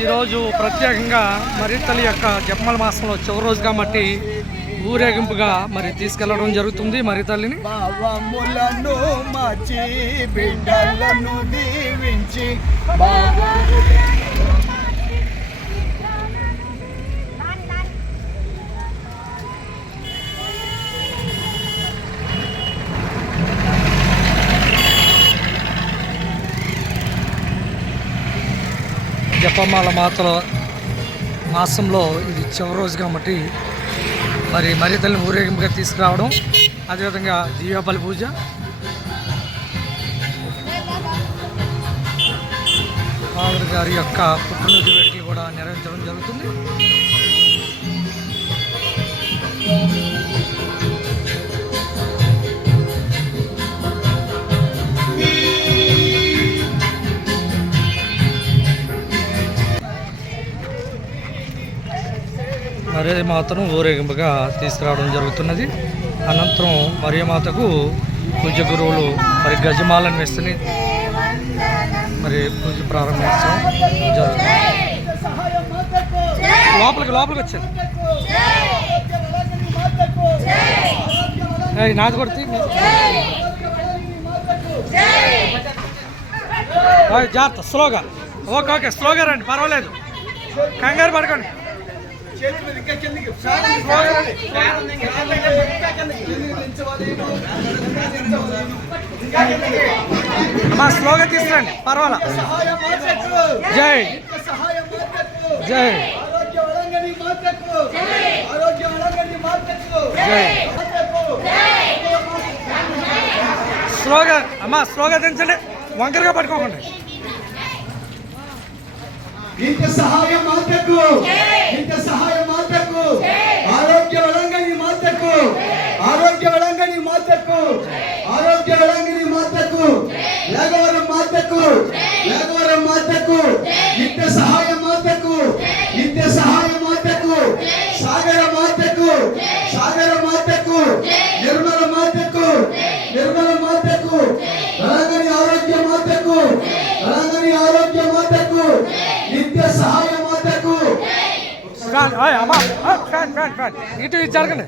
ఈరోజు ప్రత్యేకంగా మరితల్లి యొక్క జపమాల మాసంలో చివరి రోజు కాబట్టి ఊరేగింపుగా మరి తీసుకెళ్లడం జరుగుతుంది మరితల్లిని. భావములను మార్చి బిడ్డలను దీవించి జపమాల మాసంలో ఇది చివరి రోజు కాబట్టి మరి మరితల్లిని ఊరేగింపుగా తీసుకురావడం, అదేవిధంగా దివ్యబలి పూజ, ఫాదర్ గారి యొక్క పుట్టినరోజు వేడుకలు కూడా నిర్వహించడం జరుగుతుంది. మరియమాతను ఊరేగింపుగా తీసుకురావడం జరుగుతున్నది. అనంతరం మరియమాతకు పూజ గురువులు మరి గజమాలను వేస్తని మరి పూజ ప్రారంభించడం జరుగుతుంది. లోపలికి వచ్చాను నాది కొడుతు జాగ్రత్త, స్లోగా. ఓకే స్లోగా రండి, పర్వాలేదు, కంగారు పడకండి. మా స్లోగా తీసుకురండి, పర్వాలా. జై జై జై. స్లోగా అమ్మా, స్లోగా దించండి, వంకరగా పట్టుకోకండి. ఇంత సహాయం మాతకు, ఇంత సహాయం మాతకు, ఆరోగ్య వలంగని మాతకు, ఆరోగ్య వలంగని మాతకు, ఆరోగ్య వలంగని మాతకు, యాగవరం మాతకు, యాగవరం మాతకు, ఇంత సహాయం మాతకు, ఇంత సహాయం మాతకు, సాగర మాతకు, సాగర మాతకు, నిర్మల మాతకు, నిర్మల మాతకు, వలంగని ఆరోగ్య మాతకు, వలంగని ఆరోగ్య మాతకు, నిత్య సహాయ మాతకు. ఇటు జరగండి.